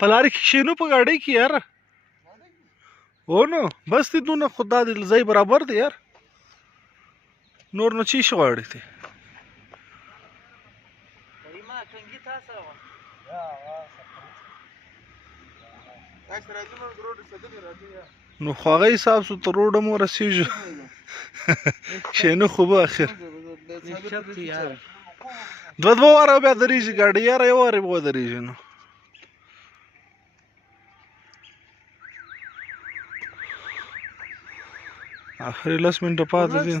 पलारी शेनू पे गाड़ी की यार हो न बस ती दोन खुदा दिल जाई बराबर थे यार नूर न चीश गाड़ी थी नो ख्वागा हिसाब से तो रोड मो रसीज शेनू खूब आखिर दो वारा बे दरीज गाड़ी यार ये वारे वो दरीज नो आखिरी 10 मिनट पाते दिन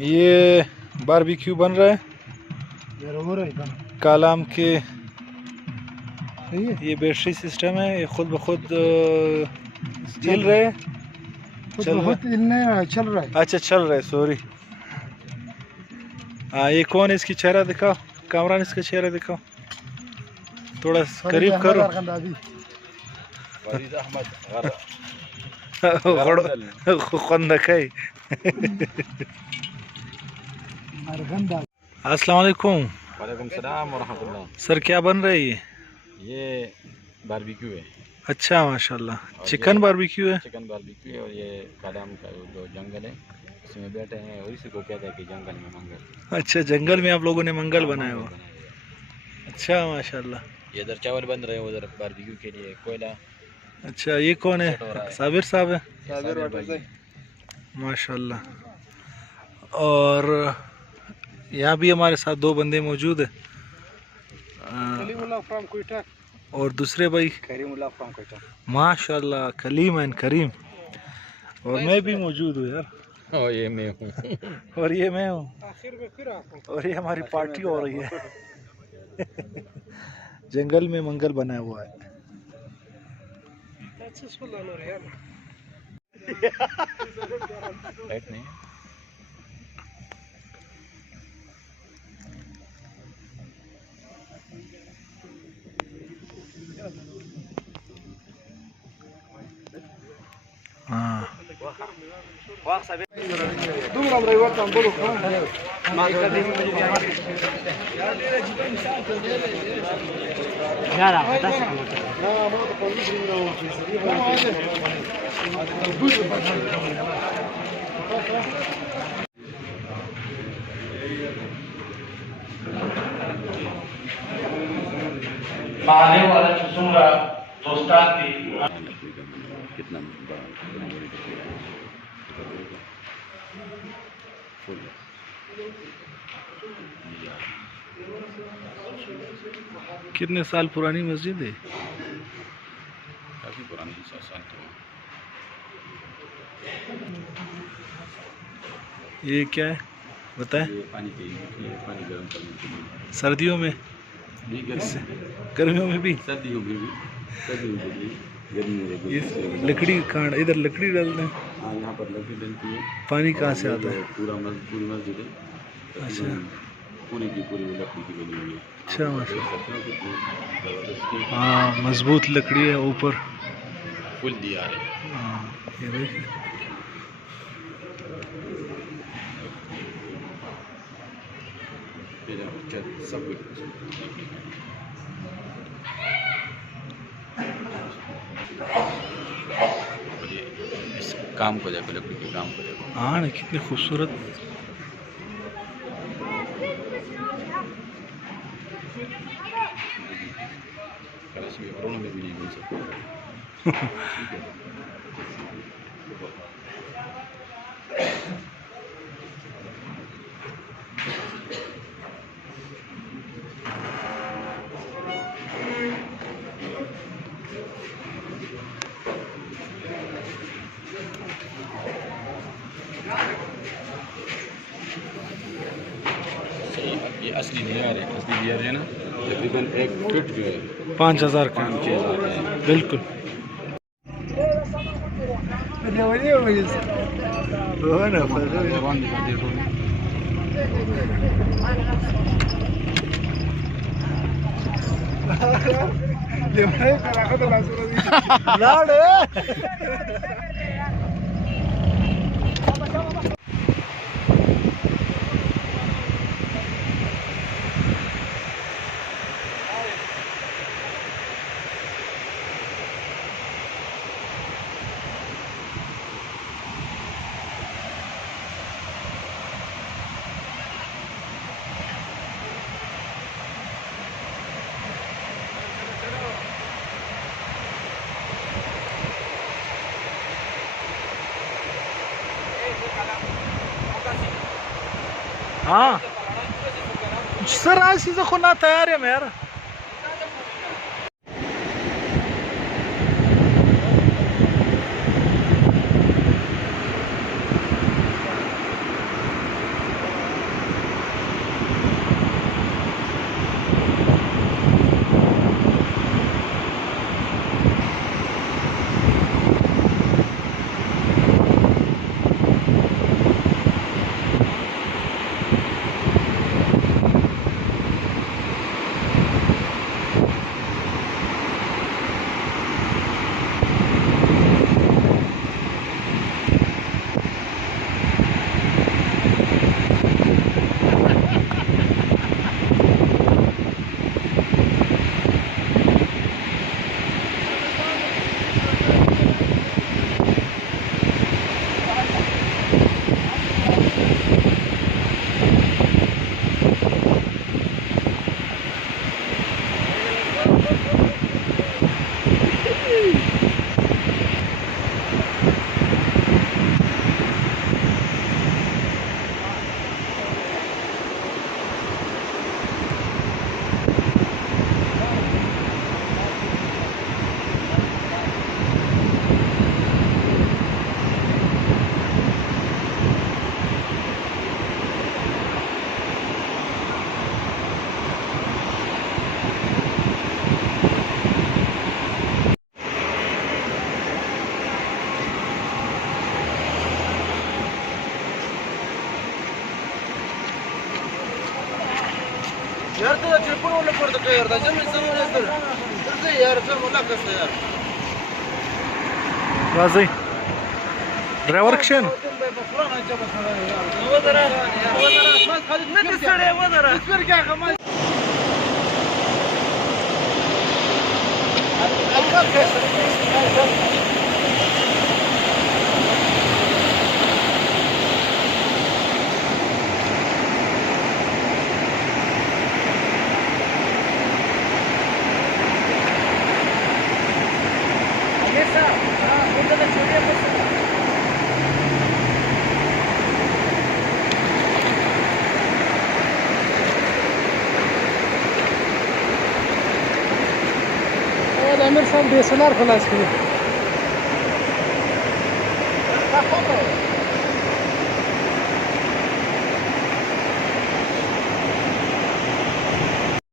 ये बारबेक्यू बन रहा है कालाम के ये बैटरी सिस्टम है ये खुद ब खुद हिल रहे हैं चल रहा है अच्छा चल रहा है सॉरी हाँ ये कौन है इसकी चेहरा दिखाओ कामरान इसका चेहरा दिखाओ थोड़ा करीब करो अस्सलाम वालेकुम। वालेकुम सलाम वरहमतुल्लाह। सर क्या बन रहा है ये बारबेक्यू है। अच्छा माशाल्लाह चिकन बारबेक्यू है। चिकन बारबेक्यू है और ये कालाम का जो जंगल है उसमें बैठे हैं और इसी को कहते हैं कि जंगल में मंगल। अच्छा जंगल में आप लोगों ने मंगल बनाया हुआ। अच्छा माशाल्लाह। ये इधर चावल बन रहे हैं उधर बारबेक्यू के लिए कोयला। अच्छा ये कौन है साबिर साहब है माशाल्लाह। और यहाँ भी हमारे साथ दो बंदे मौजूद है और दूसरे भाई माशाल्लाह कलीम एंड करीम और मैं भी मौजूद हूँ यार और ये मैं हूँ और ये मैं हूँ और ये हमारी पार्टी हो रही है जंगल में मंगल बनाया हुआ है नहीं हाँ आने वाला चुसूंगा दोस्तान थी कितना कितने साल पुरानी मस्जिद है पुरानी 100 साल की। ये क्या है बताएं? ये पानी की पानी गर्म करने के लिए। सर्दियों में, नहीं गर्मियों में भी सर्दियों में भी, सर्दियों में भी, गर्मी में भी। ये लकड़ी कांड, इधर लकड़ी डालते हैं। हाँ, यहाँ पर लकड़ी डलती है। पानी कहाँ से और आता है? पूरी मस्जिद है। अच्छा। पूरी की पूरी लकड़ी की बनी हुई है। अच्छा, आप माशा देख सकते हो कितनी जबरदस्त की हाँ, मजबूत लकड़ी है ऊपर। फुल दिया है। हाँ, ये देखिए। ये छत सब कुछ लकड़ी का। और ये इस काम को देखो, लकड़ी के काम को देखो। हाँ ना, कितनी खूबसूरत। कलश में कोरोना में भी नहीं मिल सकता। ठीक है। सही, ये असली दियार है। असली दियार है ना, तकरीबन 1 फीट जो है 5,000 का। 5-6 हज़ार का है। बिल्कुल। जवान दिखा देखो। हाँ सर, आज चीज़ें खुना तैयार है मेरा। यार त्याला चिरपून ओलं पडतं काय यार जमीन समोर असतं यार सर मला कसं यार राजी ड्राइवर क्शन क्या कमाल आमिर साहब DSLR खलास किए हो